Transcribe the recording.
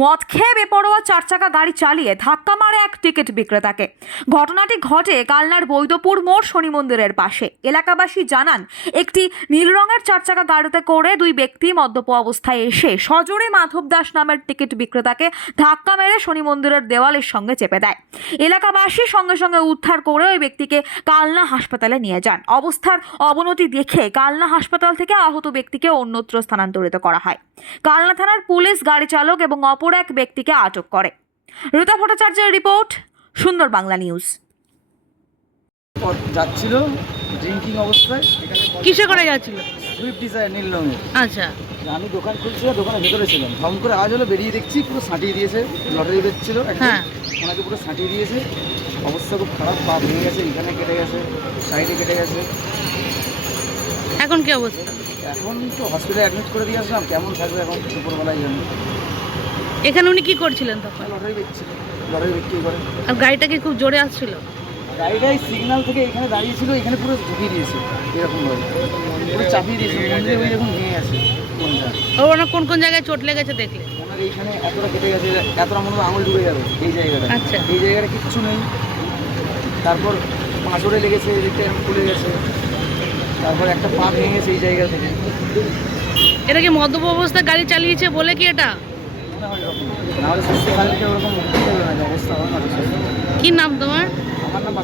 মদ খেয়ে বেপরোয়া চার চাকা গাড়ি চালিয়ে ধাক্কা মারে এক টিকিট বিক্রেতাকে। ঘটনাটি ঘটে কালনার বৈদপুর মোড় শনি মন্দিরের পাশে। এলাকাবাসী জানান, একটি নীল রঙের চার চাকা গাড়িতে করে দুই ব্যক্তি মদ্যপ অবস্থায় এসে সজোরে মাধব দাস নামের টিকিট বিক্রেতাকে ধাক্কা মেরে শনি মন্দিরের দেওয়ালের সঙ্গে চেপে দেয়। এলাকাবাসী সঙ্গে সঙ্গে উদ্ধার করে ওই ব্যক্তিকে কালনা হাসপাতালে নিয়ে যান। অবস্থার অবনতি দেখে কালনা হাসপাতাল থেকে আহত ব্যক্তিকে অন্যত্র স্থানান্তরিত করা হয়। কালনা থানার পুলিশ গাড়ি চালক এবং অপর এক ব্যক্তিকে আটক করে। রীতা ভট্টাচার্যের রিপোর্ট সুন্দর বাংলা নিউজ। যাচ্ছিল ড্রিঙ্কিং অবস্থায়। কিসে করে যাচ্ছিল? সুইফট ডিজায়ার নীল রঙের। আচ্ছা। আমি দোকান খুলছিলাম দোকানের ভেতরে ছিলাম। ধম করে আজ হলো বেরিয়ে দেখছি পুরো সাঁটিয়ে দিয়েছে লটারি বেচছিল হ্যাঁ। ওনাকে পুরো সাঁটিয়ে দিয়েছে। অবস্থা খুব খারাপ পা ভেঙে গেছে এখানে কেটে গেছে সাইডে কেটে গেছে। এখন কি অবস্থা? এখন তো হসপিটালে অ্যাডমিট করে দিয়ে আসলাম কেমন থাকবে এখন দুপুরবেলায় জানি। এখানে উনি কি করছিলেন তখন? লটারি বেচছিল লটারি বিক্রি করে। আর গাড়িটা কি খুব জোরে আসছিল? গাড়িটাই সিগন্যাল থেকে এখানে দাঁড়িয়েছিল এখানে পুরো ঢুকিয়ে দিয়েছে এরকমভাবে পুরো চাপিয়ে দিয়েছে মন্দিরে ওই ভেঙে গেছে কোনটা ও ওনার কোন কোন জায়গায় চোট লেগেছে দেখলে? ওনার এইখানে এতটা কেটে গেছে এতটা মনে হয় আঙুল ঢুকে যাবে এই জায়গাটা। আচ্ছা। এই জায়গাটা কিচ্ছু নেই। তারপর পাঁচড়ে লেগেছে এদিকটা এরকম খুলে গেছে। তারপর একটা পা ভেঙে গেছে এই জায়গা থেকে। এটা কি মদ্যপ অবস্থায় গাড়ি চালিয়েছে বলে কি এটা? কি নাম তোমার? আমার নাম